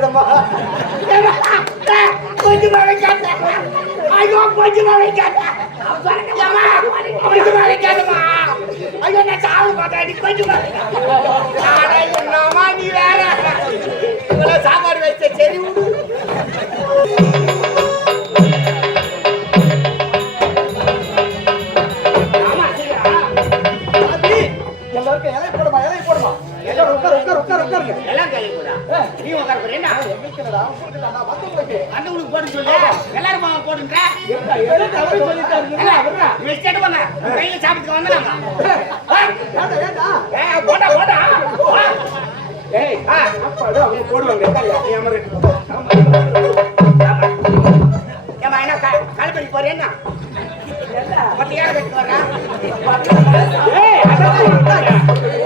வைக்காதம்மா கொஞ்சமா வைக்காத. ஐயோ கொஞ்சமா வைக்காத. ஏம்மா, கொஞ்சமா ஐயோ நான் சாவு நீ என்னம்மா நீ வேற. சாப்பாடு சரி விடு எல்லாருக்கும் எல்லாரும் உட்காரு உட்காரு உட்காரு உட்காருங்க எல்லாம் கேள்வி போடா. நீ உட்கார எங்களுக்கு என்னடா உங்களுக்கு வந்தவங்களுக்கு அந்த உனக்கு போட்டு சொல்லு. எல்லாரும் போங்க போடுங்க ஏண்டா, எதுக்கு அப்படி சொல்லிட்டாரு வச்சுட்டு போங்க. கையில சாப்பிட்டு வந்துடாங்க ஏண்டா ஏண்டா? ஏ போடா போடா. ஏய் ஆ, சாப்பாடு அவங்க போடுவாங்க. நீ அமரு. என்ன க- களைப்பறி போறேன்னா பத்து ஏழை கட்டி வர்றா? ஏய் அதான்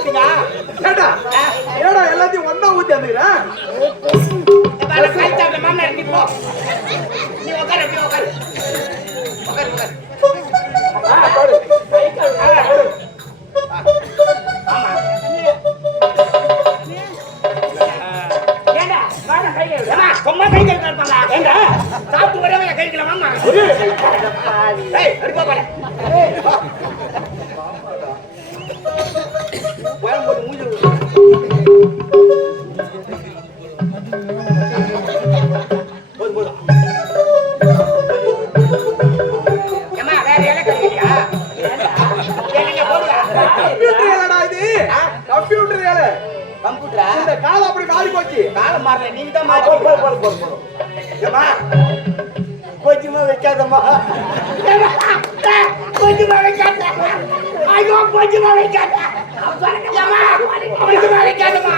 இந்தாயா. எல்லாத்தையும் ஒண்ணா ஊத்தி வந்துக்கிறேன் நீ போ நீ உட்காரு நீ உட்காரு கம்ப்யூட்டர் ஏலடா இது கம்ப்யூட்டர் ஏல கம்ப்யூட்டரா? இந்த காலம் அப்படி மாறி போச்சு காலம் மாறல, நீங்க தான் மாத்தி ஏம்மா, கொஞ்சமா வைக்காதம்மா கொஞ்சமா வைக்காத ஐயோ கொஞ்சமா வைக்காத கொஞ்சமா வைக்காதம்மா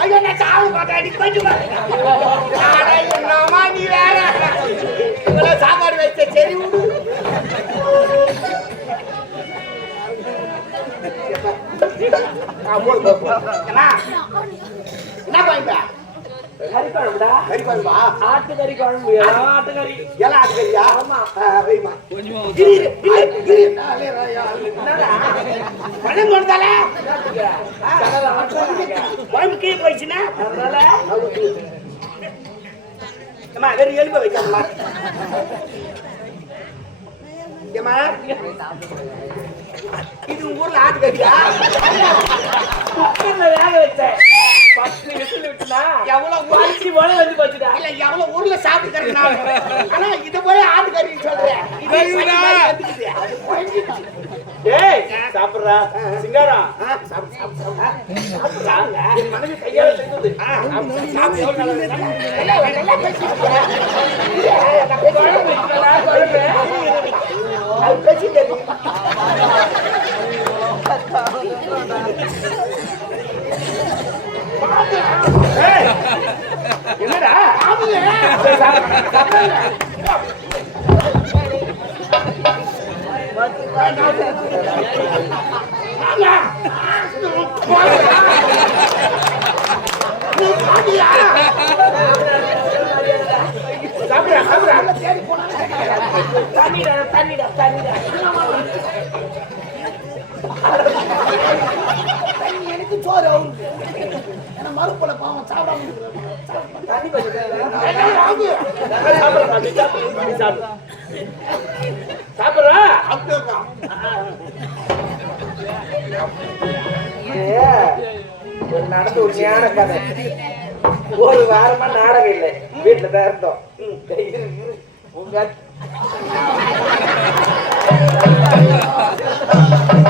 ஐயோ நான் சாவு பார்த்தேன் நீ கொஞ்சமா என்னம்மா நீ வேற. சாப்பாடு சரி விடு என்ன பாய்ப்பா கறி குழம்புடா கறி குழம்பா ஆட்டுக்கறி குழம்பு ஆட்டுக்கறி எல்லாம் ஆட்டுக்கறியா ஆ, வைம்மா. இரு, இரு, இரு, இரு. என்னடா? பணம் கொடுத்தால? குழம்பு கீழே போயிடுச்சுன்னா? ஏம்மா, வெறும் எலும்பை வைக்காதம்மா. ஏம்மா, இது ஊர்ல ஆட்டுக்கறியா குக்கர்ல வேக வச்சேன். பத்து விசில் விட்டுனா எவ்வளவு அரிசி போல வந்து போச்சுடா இல்ல எவ்வளவு ஊர்ல சாப்பிட்டு ஆனா இத போய் ஆட்டுக்கறி சொல்றேன். ஏய் சாப்பிடுறா. சாப்பிடுங்க. என் மனைவி கையால. நல்லா, என்னடா? சாப்பிடுறா சாப்பிடுறா தண்ணிடா தண்ணிடா தண்ணிடா எனக்கு சோறு அவருக்கு ஏன்னா மறுப்பல பாவம் சாப்பிடாம சாப்பிடுறா ஒரு நடந்து ஒரு ஞான கதை ஒரு வாரமா நாடகம் இல்லை வீட்டுல தான் இருந்தோம் இரு, இரு.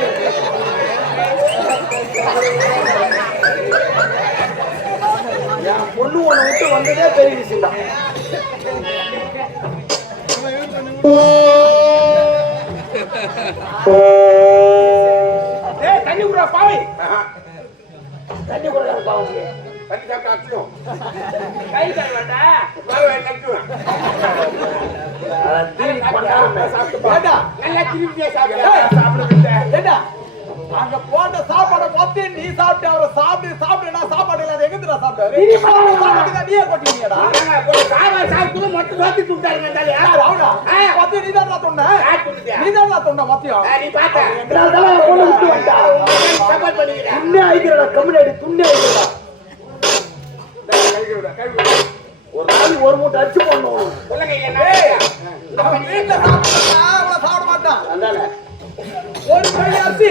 தண்ணி குடுறா பாவி. தண்ணி கொடுக்காத பாவம். தண்ணி சாப்பிட்டு அடிச்சிடும். கை வாய் நக்குவேன். ஏண்டா நல்லா திருப்தியா சாப்பிடு. அங்க போட்ட சாப்பாடை மொத்தம் நீ சாப்பிட்டு அவரை சாப்பிட்டு சாப்பிட்டுனா சாப்பாடு சாப்பிட்டாரு. சாப்பாட்டுக்கு நீயே கொட்டினியடா ஒரு சாம்பார் சாப்பிட்டு மட்டும் தோத்தி விட்டாருங்க இந்த ஆளு. யார் அவனா. மொத்தம் நீ தான் கொடுத்தா? நீ தான் தொண்ட மொத்தம் ஆ, நீ விட்டு பண்ணிக்கிறேன். துண்ணே கம்முனடி துண்ணே அடிக்கிறடா ஒரு நாளைக்கு ஒரு மூட்டை அடிச்சு போடணும். சொல்லுங்க, என்ன? அவன் வீட்டுல சாப்பிட்டா அவள சாப்பிட மாட்டான் அதானே. ஒரு அரிசி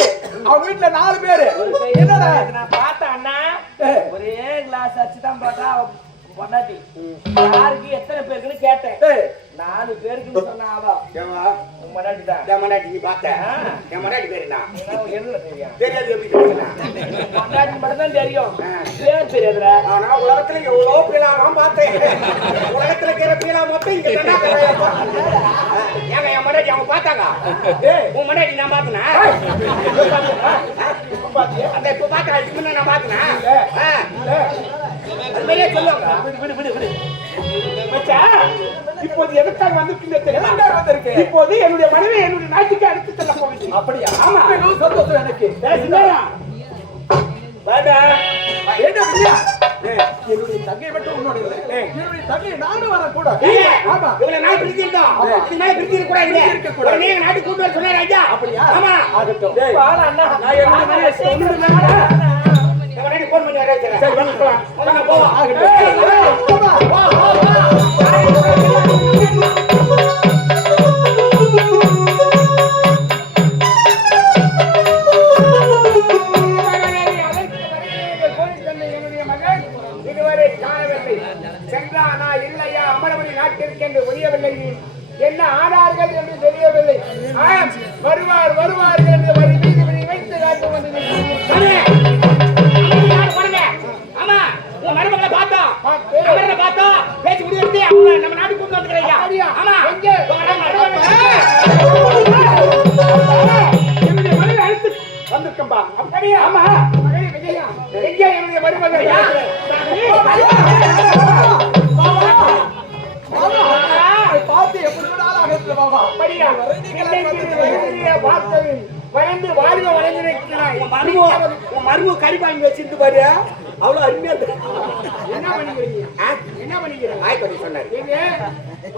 வீட்டுல நாலு பேரு. என்னடா? நான் பார்த்தேன் அண்ணா ஒரே கிளாஸ் அரிசி தான் போட்டா அவ பொண்டாட்டி. யாருக்கு எத்தனை பேருக்குன்னு கேட்டேன். நாலு பேருக்குன்னு சொன்னா அவ. உன் பொண்டாட்டி தான். என் மனைவி நீ பார்த்த? என் மனைவி பேரு என்ன? தெரியும் தெரியாது எப்படி மட்டும் தான் தெரியும். பேர் தெரியாதுடா. ஆனா உலகத்துல எவ்வளவு பீலாலாம் பார்த்தேன். உலகத்துல இருக்கிற பீலா மொத்தம் இங்க. ஏங்க என் மனைவி அவங்க பார்த்தாங்க? உன் மனைவி நான் பார்த்தனா? அந்த இப்ப பார்த்தா இதுக்கு முன்ன நான் பார்த்தனா அது மாதிரியே சொல்லுவாங்க விடு, விடு, விடு. மச்சான், இப்போது எதுக்காக வந்திருக்கீங்க தெரியுமா வந்திருக்கு? இப்போது என்னுடைய மனைவி என்னுடைய நாட்டுக்கு அடுத்து செல்ல போகுது அப்படியா ஆமா. சந்தோஷம் எனக்கு என்ன என்னுடைய தங்கை மட்டும் உன்னோட இல்லை என்னுடைய தங்கை நானும் வரேன் கூட ஏய், ஆமா இவ்வளவு நாள் பிரிஞ்சிருந்தோம். இது மாதிரி பிரிஞ்சிருக்க கூடாது. எங்க நாட்டுக்கு கூட்டு வர சொன்னாரு ஐயா. அப்படியா ஆமா. ஆகட்டும் வாடா அண்ணா நான் என்னோட மனைவி என்னோட மனைவி. என் மனைவி phone பண்ணி வர வச்சிடுறேன். சரி, வாங்க போலாம். வாங்க, போவோம். ஆகட்டும். வயந்து வாழ்க வளைந்திருக்கிறாய் உன் மருமக வச்சிருந்து பாரு அவ்வளவு அருமையா என்ன பண்ணிக்கிறீங்க என்ன பண்ணிக்கிறீங்க ஆய் சொன்னாரு இது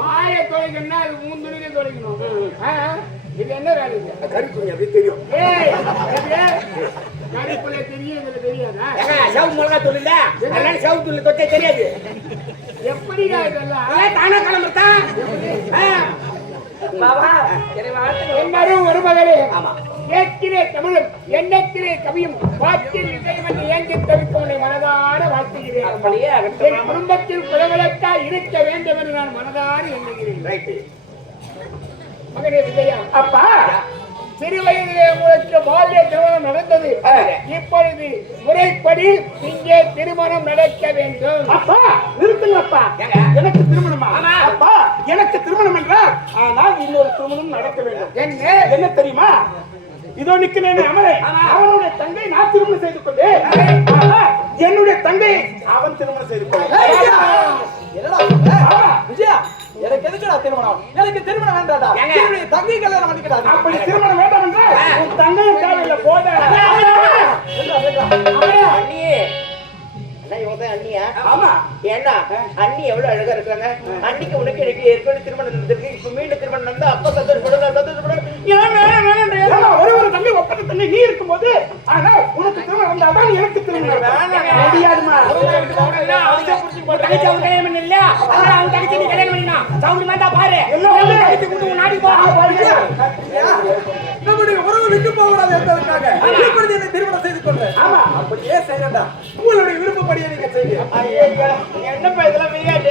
வாயை துடைக்கணும்னா அது மூணு துணிக்கு துடைக்கணும் இது என்ன வேலை இது? கறிக்குங்க அப்படி தெரியும் தெரியாதா? சவு மிளகா சவு தொட்டே அதெல்லாம் தானா கிளம்புறதா பாபா என்னை வாழ்த்து எல்லாரும் ஒரு மகளே ஆமா. ஏத்திலே தமிழும் எண்ணத்திலே கவியும் வாக்கில் இசைவன் ஏங்கி தவிக்க உன்னை மனதார வாழ்த்துகிறேன். என் குடும்பத்தில் குலவிளக்கா இருக்க வேண்டும் என்று நான் மனதார எண்ணுகிறேன். மகனே விஜயா. அப்பா. சிறு வயதிலே உங்களுக்கு பால்ய திருமணம் நடந்தது. இப்பொழுது முறைப்படி இங்கே திருமணம் நடக்க வேண்டும். அப்பா நிறுத்துங்க அப்பா எனக்கு திருமணமா? அப்பா எனக்கு திருமணம் என்றால் ஆனால் இன்னொரு திருமணம் நடக்க வேண்டும். என்ன? என்ன தெரியுமா? இதோ நிக்கிறேன் அமரே. அவனுடைய தங்கை நான் திருமணம் செய்து கொண்டேன். என்னுடைய தங்கை அவன் திருமணம் செய்து கொண்டேன். என்னடா சொல்ற? விஜயா எனக்கு எதுக்குடா திருமணம்? எனக்கு திருமணம் வேண்டாடா? என்னுடைய தங்கை கல்யாணம் பண்ணிக்கிறாங்க அப்படி திருமணம் ஏன்னா அண்ணி எவ்வளவு அழகா இருக்காங்க அன்னைக்கு உனக்கு எனக்கு ஏற்கனவே திருமணம் நடந்திருக்கு. இப்ப மீண்டும் திருமணம் நடந்தா அப்பா சந்தோஷப்படும் நான் சந்தோஷப்படும் ஒரு ஒரு தங்கை ஒப்பந்த தங்கை நீ இருக்கும்போது ஆனா உனக்கு திருமணம் வந்தாதான் எனக்கு திருமணம். முடியாதுமா? தங்கச்சி அவன் கல்யாணம் பண்ணல அதனால அவன் தங்கச்சி நீ கல்யாணம் சவுண்ட் பாரு. எல்லாம் தங்கச்சி கொண்டு உன் நாட்டுக்கு போ. நம்முடைய உறவு விட்டு போகக்கூடாது என்பதற்காக. இப்பொழுது என்னை திருமணம் செய்து கொள்றேன். ஆமா. அப்படியே செய்யண்டா உங்களுடைய அப்படியே நீங்க செய்யுங்க என்னப்பா இதெல்லாம் விளையாட்டு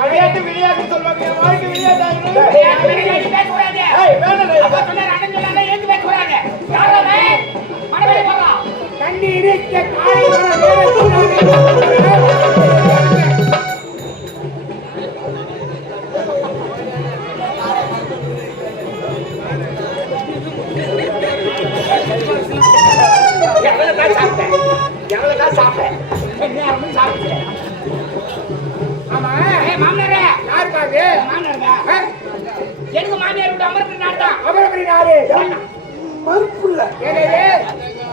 விளையாட்டு விளையாட்டு சொல்லுவாங்க என் வாழ்க்கை விளையாட்டு கண்டிருக்க காய் மறுப்புள்ள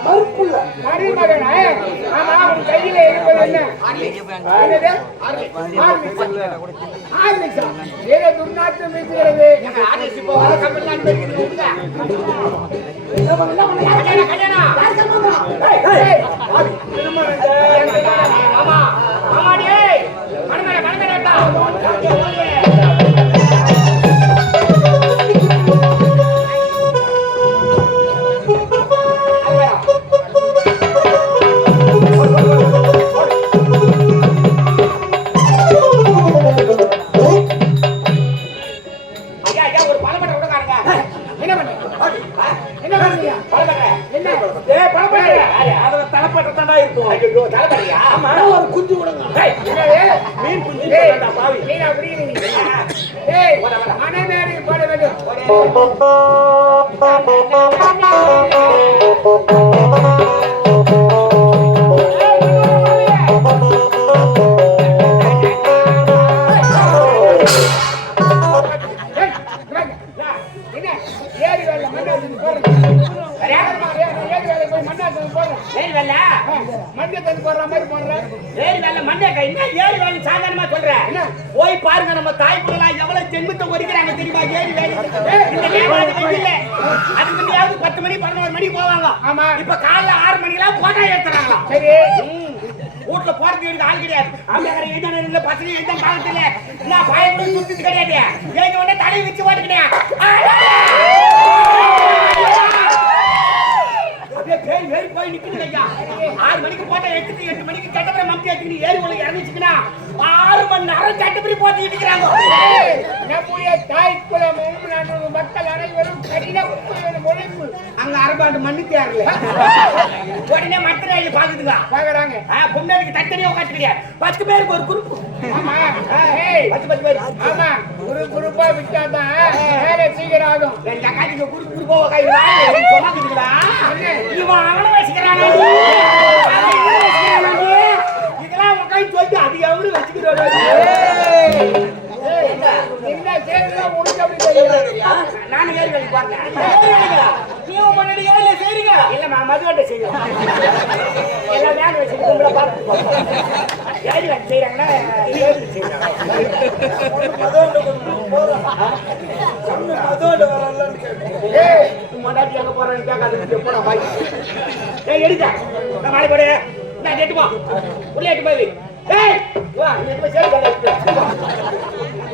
மறுப்புள்ள மருமகனா ஆமா அவன் கையில இருப்பது என்ன? ஏதோ துர்நாற்றம் இப்போ வர கம்பெனிலாம் ஆமா ஆமா டேய் ஆமா ஒரு குஞ்சு கொடுங்க என்னது? மீன் குஞ்சு தாண்டா பாவி நீ அப்படி இருங்க. ஏய், மணமேடை போட வேண்டும். ஏறி வரல ஆ, மண்ணாத்துக்கு போடுற மாதிரி போடுறேன். ஏறி வரல மண்டேக்கா என்ன ஏறி வேலை? சாதாரணமா சொல்றேன் என்ன? போய் பாருங்க நம்ம தாய் பிள்ளைலாம் எவ்வளவு ஜென்மத்தை ஒதுக்குறாங்க தெரியுமா? ஏறி வேலை. அதுக்கு முன்னாடி பத்து மணி பதினோரு மணிக்கு போவாங்க. ஆமா. இப்ப காலைல ஆறு மணிக்கெல்லாம் போட்டா எடுத்துறாங்களா சரி. வீட்டுல போறது எனக்கு ஆள் கிடையாது. அவங்க எழுதான பசங்க எழுத காலத்துல நான் பாய கூட சுத்திட்டு கிடையாது. எழுத உடனே தலையை வச்சு ஓட்டுக்கிட்டேன் அப்படியே பேய் வேறு போய் நிக்குது ஐயா ஆறு மணிக்கு போட்டா எடுத்துட்டு எட்டு மணிக்கு கட்டப்பட மம்பி எடுத்துக்கிட்டு ஏறி உள்ள இறங்கிச்சுங்கன்னா ஆறு மணி நேரம் சட்டப்படி போட்டு இருக்கிறாங்க ஏய், நம்முடைய தாய் குலமும் நம்முடைய மக்கள் அனைவரும் கடினமான உழைப்பு அரபாண்டு மண்ணு தேரல உடனே மற்ற ரயில் பாக்குதுங்க பாக்குறாங்க பொண்ணாடிக்கு தத்தனியா உட்காந்துக்கிறியா பத்து பேருக்கு ஒரு குரூப் ஆமா. பத்து பத்து பேர் ஆமா. ஒரு குரூப்பா விட்டாதான் வேலை சீக்கிரம் ஆகும் என் அக்காச்சிக்கு குரு குரு இவன் அவனை வச்சுக்கிறானா. இதெல்லாம் உட்காந்து சொல்லி அது எவரு வச்சுக்கிறாரு? நானும் ஏறி வேலைக்கு போறேன் நீ முன்னாடி ஏழு செய்றீங்க? இல்லம்மா மதுவட்டை செய்யும் எல்லாம் வேலை வச்சுட்டு உங்களை பார்த்து ஏறி வேலை செய்யறாங்கன்னா ஏறி செய்யறாங்க அதோட வரலன்னு கேட்டேன் முன்னாடி எங்க போறேன்னு கேட்காது போடா பாய். ஏய் எடுக்க நான் மாலை போடு. நான் எட்டு போ உள்ள எட்டு போய். ஏய் வா நீ போய் சேரு கடை நம்ப முடியாது